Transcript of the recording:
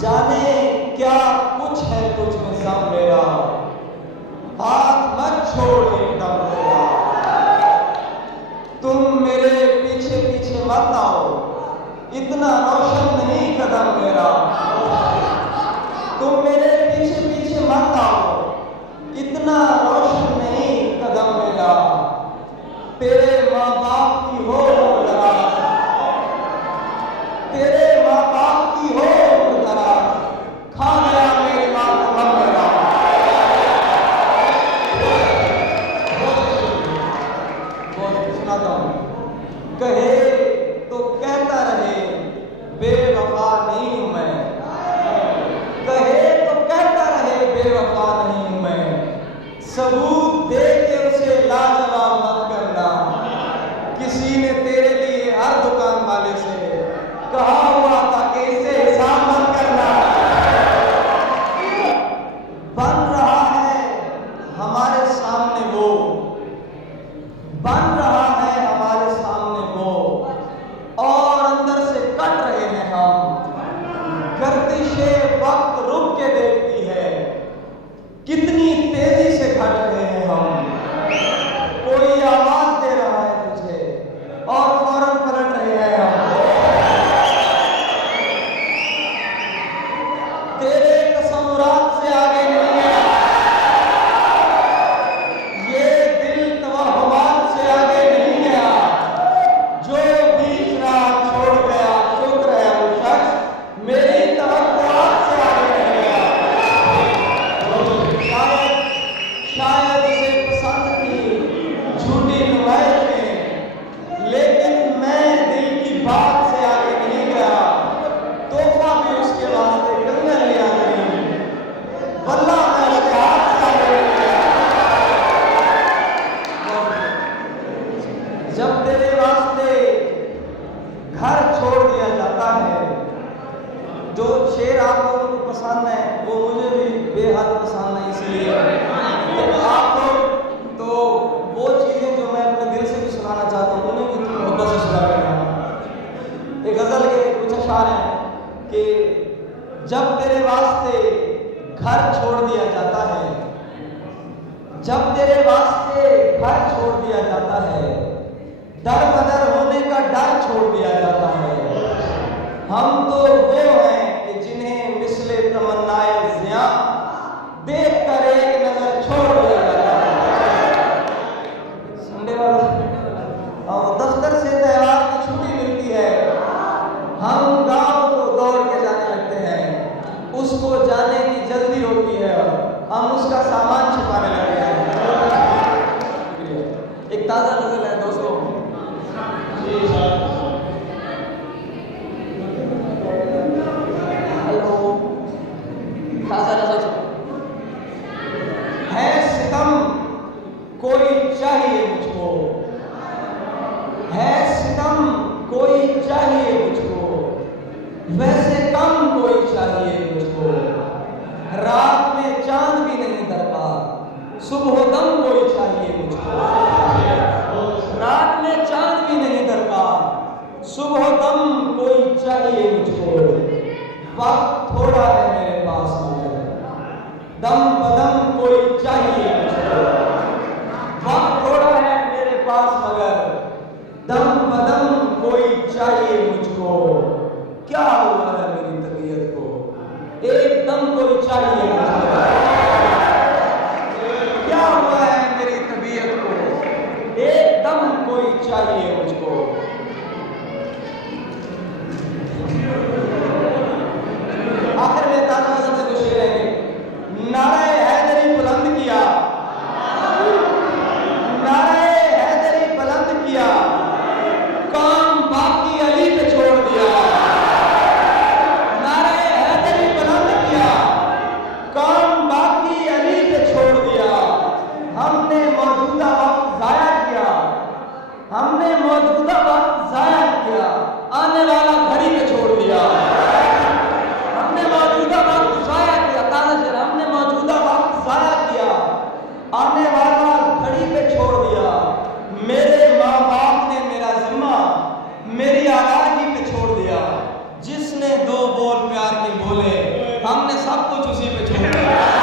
जाने क्या कुछ है तुझ में सब मेरा, हाथ मत छोड़ एकदम मेरा। तुम मेरे पीछे पीछे मत आओ, इतना रोशन नहीं कदम मेरा। तुम मेरे पीछे पीछे मत आओ, इतना रोशन नहीं कदम मेरा। तेरे माँ बाप की हो दराज, तेरे माँ बाप की हो दराज, खा गया मेरे माँ का मेरा। सुनाता हूँ। कहे तो कहता रहे बेवफा नहीं हूं मैं, कहे तो कहता रहे बेवफा नहीं हूं मैं। सबूत दे के उसे लाजवाब मत करना, किसी ने तेरे लिए हर दुकान वाले से कहा हुआ था कि इससे हिसाब मत करना। बन रहा है हमारे सामने वो, बन रहा है हमारे सामने वो, और अंदर से कट रहे हैं हम। गर्दिशे वक्त रुक के देखती है, कितनी तेजी से घट रहे हैं हम। कोई आवाज दे रहा है तुझे और फौरन पलट रहे हैं हम। तेरे तसव्वुरात से आगे नहीं गया, ये दिल तवहुमात से आगे नहीं गया। जो बीच राह छोड़ गया शुक्र है वो शख्स मेरी तवक्कुआत से आगे नहीं गया। शायद उसे पसंद थी झूठी नुमाइशें, लेकिन मैं दिल की बात से आगे नहीं गया। तोहफा भी उसके वास्ते कंगन लिया नहीं, वल्लाह मैं उसके हाथ से आगे नहीं गया। जब तेरे वास्ते घर छोड़ दिया जाता है, जो शेर आप लोगों को पसंद है वो मुझे भी बेहद पसंद है, इसलिए तो आप लोग तो वो चीज़ें जो मैं अपने दिल से भी सुनाना चाहता हूँ उन्हें भी मोहब्बत से सुना करना। एक गज़ल के कुछ अशार हैं कि जब तेरे वास्ते घर छोड़ दिया जाता है, जब तेरे वास्ते घर छोड़ दिया जाता है, दर बदर होने का डर छोड़ दिया जाता है। हम तो वो हैं कि जिन्हें मिसले तमन्नाए ज़िया देख कर एक नजर छोड़ दिया जाता है। संडे वाला दफ्तर से त्योहार की छुट्टी मिलती है, हम गांव को दौड़ के जाने लगते हैं। उसको जाने की जल्दी होती है, हम उसका सामान छिपाने लगते हैं। एक ताज़ा नजर है दोस्तों। हेलो, ताज़ा नजर है। सितम कोई चाहिए मुझको, है सितम कोई चाहिए मुझको, वैसे कम कोई चाहिए मुझको। रात में चांद भी नहीं दरकार, सुबह दम कोई चाहिए मुझको। रात में चांद भी नहीं दरकार, सुबह दम कोई चाहिए मुझको। वक्त थोड़ा है मेरे पास मगर दम बदम कोई चाहिए मुझको। वक्त थोड़ा है मेरे पास मगर दम बदम कोई चाहिए मुझको। क्या हुआ है मेरी तबीयत को, एकदम कोई चाहिए मुझको। क्या हुआ है मेरी तबीयत को, एकदम कोई चाहिए मुझको। आखिर में ताज़ा नज़र से कुछ शेर रहेंगे। नारे हैदरी बुलंद किया, नारे हैदरी बुलंद किया, काम बाकी अली पे छोड़ दिया। नारे हैदरी बुलंद किया, काम बाकी अली पे छोड़ दिया। हमने मौजूदा वक्त जाया किया, हमने मौजूदा वक्त जाया किया, आने वाला घड़ी पे छोड़ दिया। हमने मौजूदा वक्त जाया किया, ताज़ा शेर, हमने मौजूदा वक्त जाया किया, आने वाला घड़ी पे छोड़ दिया। मेरे माँ बाप ने मेरा जिम्मा मेरी आवाज़ पे छोड़ दिया। जिसने दो बोल प्यार के बोले सब कुछ उसी पे छोड़ दिया।